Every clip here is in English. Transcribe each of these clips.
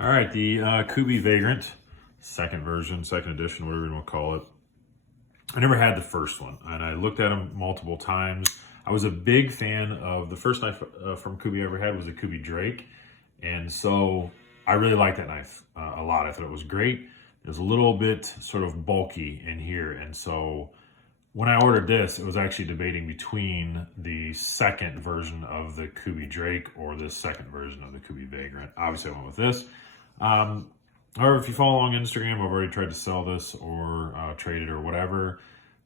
All right, the Kubey Vagrant, second version, second edition, whatever you want to call it. I never had the first one, and I looked at them multiple times. I was a big fan of the first knife from Kubey I ever had was a Kubey Drake, and so I really liked that knife a lot. I thought it was great. It was a little bit sort of bulky in here, and so when I ordered this, it was actually debating between the second version of the Kubey Drake or the second version of the Kubey Vagrant. Obviously, I went with this. However, if you follow along Instagram, I've already tried to sell this or trade it or whatever.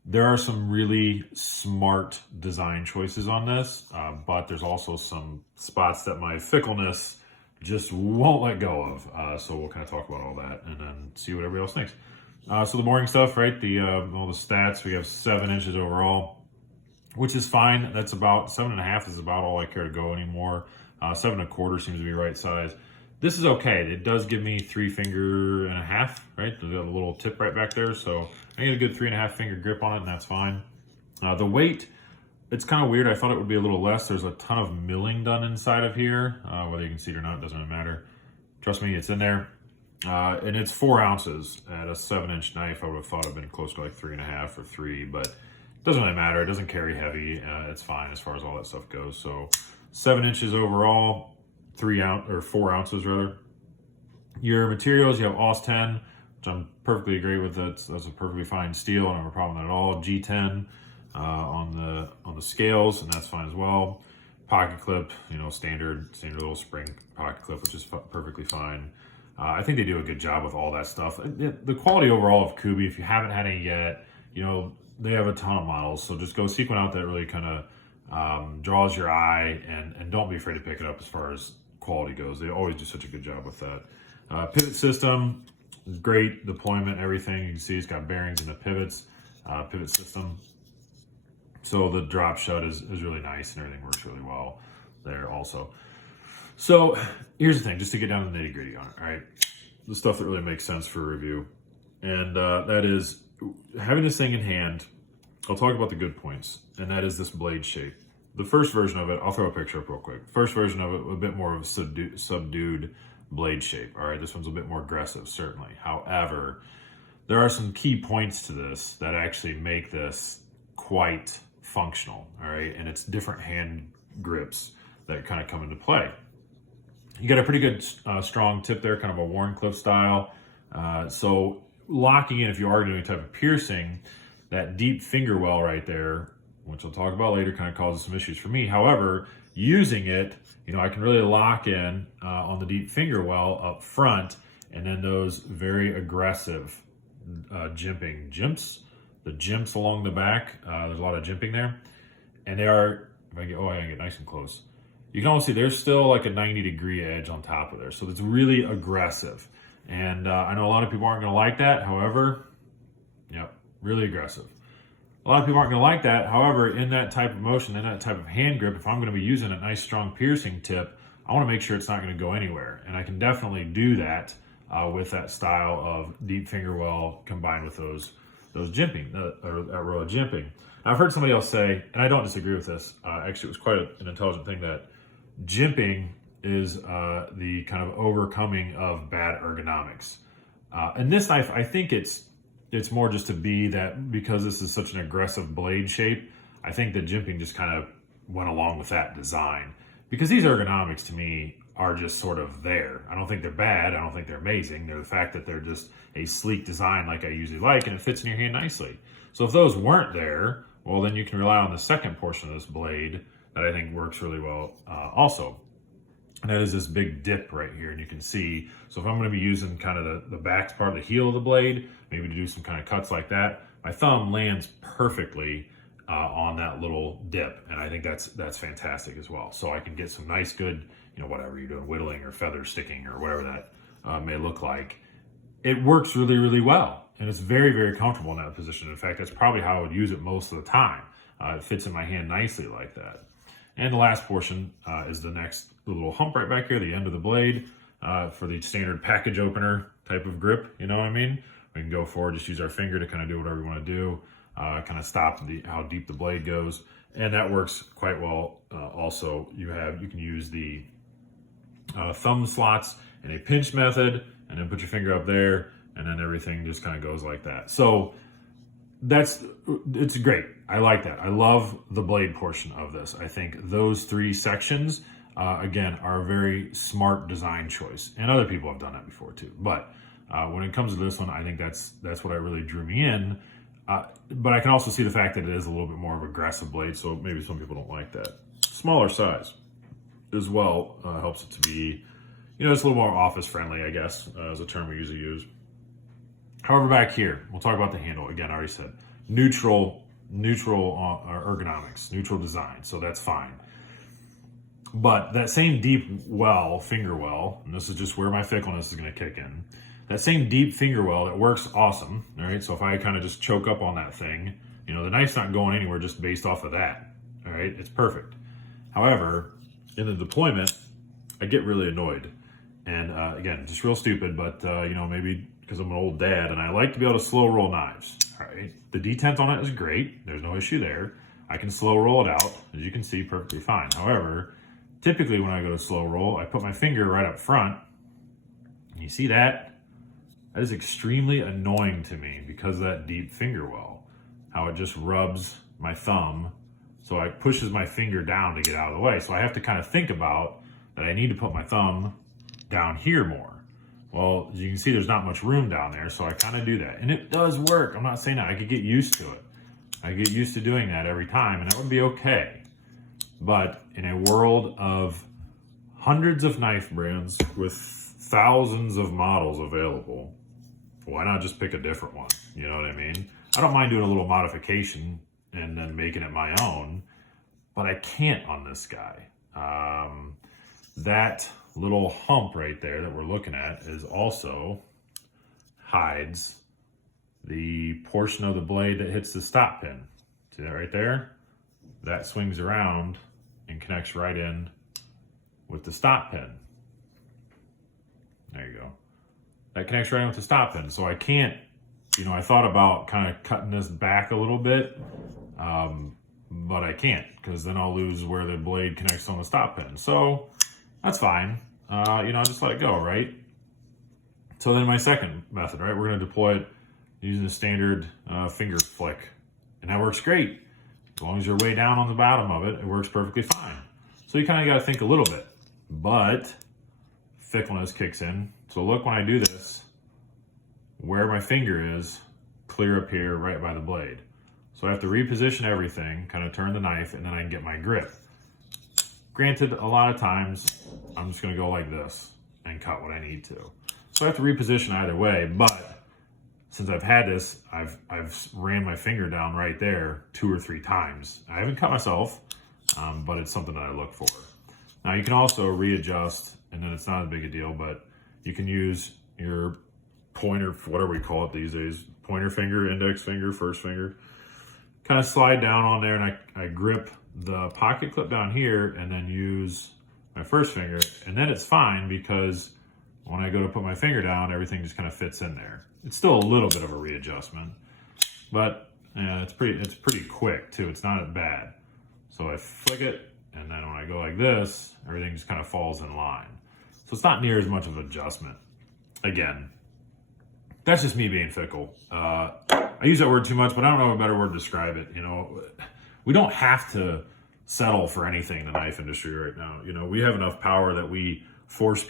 There are some really smart design choices on this, but there's also some spots that my fickleness just won't let go of. So we'll kind of talk about all that and then see what everybody else thinks. So the boring stuff, right? All the stats, we have 7 inches overall, which is fine. That's about 7.5 is about all I care to go anymore. 7.25 seems to be right size. This is okay. It does give me 3.5 fingers, right? There's a little tip right back there. So I get a good 3.5 finger grip on it, and that's fine. The weight, it's kind of weird. I thought it would be a little less. There's a ton of milling done inside of here. Whether you can see it or not, it doesn't really matter. Trust me, it's in there. And it's 4 ounces at a 7-inch knife. I would have thought it'd been close to like 3.5 or 3, but it doesn't really matter. It doesn't carry heavy. It's fine as far as all that stuff goes. So 7 inches overall, 4 ounces rather. Your materials, you have AUS 10, which I'm perfectly agree with. That's a perfectly fine steel. I don't have a problem with that at all. G10 on the scales, and that's fine as well. Pocket clip, standard little spring pocket clip, which is perfectly fine. I think they do a good job with all that stuff. The quality overall of Kubey, if you haven't had any yet, they have a ton of models. So just go seek one out that really kind of draws your eye, and don't be afraid to pick it up as far as quality goes. They always do such a good job with that. Pivot system, great deployment, everything. You can see it's got bearings in the pivots, pivot system. So the drop shut is really nice, and everything works really well there also. So here's the thing, just to get down to the nitty gritty on it, all right? The stuff that really makes sense for a review. And that is having this thing in hand. I'll talk about the good points, and that is this blade shape. The first version of it, I'll throw a picture up real quick. First version of it, a bit more of a subdued blade shape. All right, this one's a bit more aggressive, certainly. However, there are some key points to this that actually make this quite functional, all right? And it's different hand grips that kind of come into play. You got a pretty good strong tip there, kind of a Warncliffe style. So locking in, if you are doing any type of piercing, that deep finger well right there, which I'll talk about later, kind of causes some issues for me. However, using it, I can really lock in on the deep finger well up front, and then those very aggressive jimps, the jimps along the back. There's a lot of jimping there, and they are. I can get nice and close. You can almost see there's still like a 90-degree edge on top of there, so it's really aggressive. And I know a lot of people aren't going to like that. However, really aggressive. A lot of people aren't going to like that. However, in that type of motion, in that type of hand grip, if I'm going to be using a nice strong piercing tip, I want to make sure it's not going to go anywhere. And I can definitely do that with that style of deep finger well combined with those jimping, or that row of jimping. I've heard somebody else say, and I don't disagree with this, actually it was quite an intelligent thing, that jimping is the kind of overcoming of bad ergonomics. And this knife, I think it's more just to be that, because this is such an aggressive blade shape, I think that jimping just kind of went along with that design. Because these ergonomics to me are just sort of there. I don't think they're bad. I don't think they're amazing. They're the fact that they're just a sleek design like I usually like, and it fits in your hand nicely. So if those weren't there, well, then you can rely on the second portion of this blade that I think works really well also. And that is this big dip right here, and you can see, so if I'm going to be using kind of the back part of the heel of the blade, maybe to do some kind of cuts like that, my thumb lands perfectly on that little dip, and I think that's fantastic as well. So I can get some nice, good, whatever you're doing, whittling or feather sticking or whatever that may look like. It works really, really well, and it's very, very comfortable in that position. In fact, that's probably how I would use it most of the time. It fits in my hand nicely like that. And the last portion is the little hump right back here, the end of the blade, for the standard package opener type of grip, you know what I mean? We can go forward, just use our finger to kind of do whatever we want to do, kind of stop how deep the blade goes. And that works quite well. Also, you can use the thumb slots in a pinch method, and then put your finger up there, and then everything just kind of goes like that. So it's great. I like that. I love the blade portion of this. I think those 3 sections, again, are a very smart design choice. And other people have done that before too. But when it comes to this one, I think that's what really drew me in. But I can also see the fact that it is a little bit more of an aggressive blade, so maybe some people don't like that. Smaller size as well helps it to be, it's a little more office friendly, I guess, is a term we usually use. However, back here, we'll talk about the handle. Again, I already said neutral ergonomics, neutral design, so that's fine. But that same deep finger well, and this is just where my fickleness is going to kick in, that same deep finger well, it works awesome, all right? So if I kind of just choke up on that thing, the knife's not going anywhere just based off of that, all right? It's perfect. However, in the deployment, I get really annoyed. And again, just real stupid, but maybe because I'm an old dad and I like to be able to slow roll knives, all right? The detent on it is great. There's no issue there. I can slow roll it out, as you can see, perfectly fine. However, typically when I go to slow roll, I put my finger right up front. You see that? That is extremely annoying to me because of that deep finger well, how it just rubs my thumb. So it pushes my finger down to get out of the way. So I have to kind of think about that I need to put my thumb down here more. Well, as you can see, there's not much room down there, so I kind of do that. And it does work. I'm not saying that. I could get used to it. I get used to doing that every time, and that would be okay. But in a world of hundreds of knife brands with thousands of models available, why not just pick a different one? You know what I mean? I don't mind doing a little modification and then making it my own, but I can't on this guy. That little hump right there that we're looking at is also hides the portion of the blade that hits the stop pin. See that right there? That swings around and connects right in with the stop pin. There you go. That connects right in with the stop pin. So I can't, I thought about kind of cutting this back a little bit, but I can't because then I'll lose where the blade connects on the stop pin. So that's fine. I'll just let it go, right? So then my second method, right? We're going to deploy it using a standard finger flick. And that works great. As long as you're way down on the bottom of it, it works perfectly fine. So you kind of got to think a little bit. But fickleness kicks in. So look when I do this, where my finger is, clear up here right by the blade. So I have to reposition everything, kind of turn the knife, and then I can get my grip. Granted, a lot of times, I'm just going to go like this and cut what I need to. So I have to reposition either way, but since I've had this, I've ran my finger down right there 2 or 3 times. I haven't cut myself, but it's something that I look for. Now you can also readjust, and then it's not as big a deal, but you can use your pointer, whatever we call it these days, pointer finger, index finger, first finger, kind of slide down on there, and I grip the pocket clip down here and then use my first finger, and then it's fine because when I go to put my finger down, everything just kind of fits in there. It's still a little bit of a readjustment, but it's pretty quick too. It's not bad. So I flick it, and then when I go like this, everything just kind of falls in line. So it's not near as much of an adjustment. Again, that's just me being fickle. I use that word too much, but I don't know a better word to describe it. We don't have to settle for anything in the knife industry right now. We have enough power that we force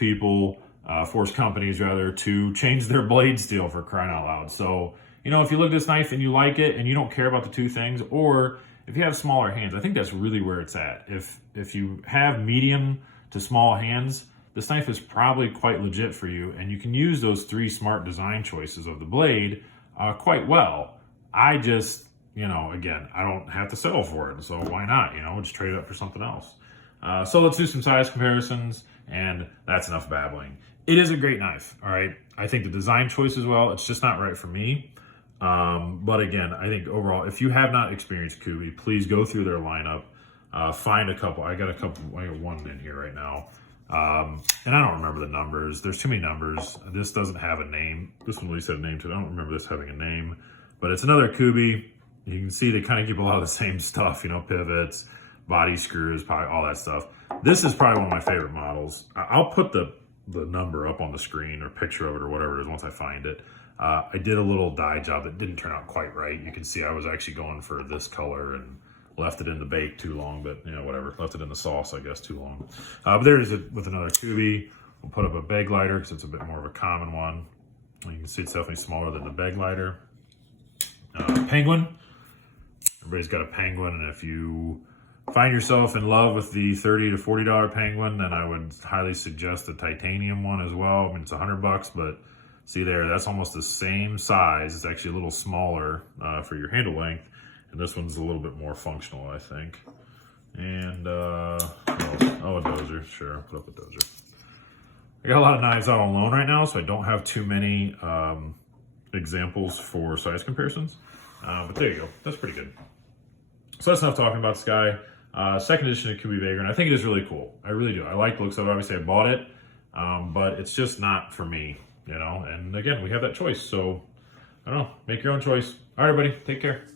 companies rather, to change their blade steel, for crying out loud. So, if you look at this knife and you like it and you don't care about the 2 things, or if you have smaller hands, I think that's really where it's at. If you have medium to small hands, this knife is probably quite legit for you, and you can use those 3 smart design choices of the blade quite well. I just, again, I don't have to settle for it, so why not? Just trade it up for something else. So let's do some size comparisons, and that's enough babbling. It is a great knife, all right? I think the design choice as well, it's just not right for me. But again, I think overall, if you have not experienced Kubey, please go through their lineup, find a couple. I got one in here right now. And I don't remember the numbers. There's too many numbers. This doesn't have a name. This one at least had a name to it. I don't remember this having a name, but it's another Kubey. You can see they kind of keep a lot of the same stuff, pivots, body screws, probably all that stuff. This is probably one of my favorite models. I'll put the the number up on the screen or picture of it or whatever it is once I find it. I did a little dye job that didn't turn out quite right. You can see I was actually going for this color and left it in the bake too long, but you know, whatever. Left it in the sauce, I guess, too long. But there it is with another Kubey. We'll put up a bag lighter because it's a bit more of a common one. You can see it's definitely smaller than the bag lighter. Penguin. Everybody's got a penguin, and if you find yourself in love with the $30 to $40 penguin, then I would highly suggest the titanium one as well. I mean, it's $100, but see there, that's almost the same size. It's actually a little smaller for your handle length, and this one's a little bit more functional, I think. And, a dozer. Sure, I'll put up a dozer. I got a lot of knives out on loan right now, so I don't have too many examples for size comparisons. But there you go. That's pretty good. So that's enough talking about this guy. Second edition of Kubey Vagrant. I think it is really cool. I really do. I like the looks of it. Obviously, I bought it, but it's just not for me, you know. And again, we have that choice. So, I don't know. Make your own choice. All right, everybody. Take care.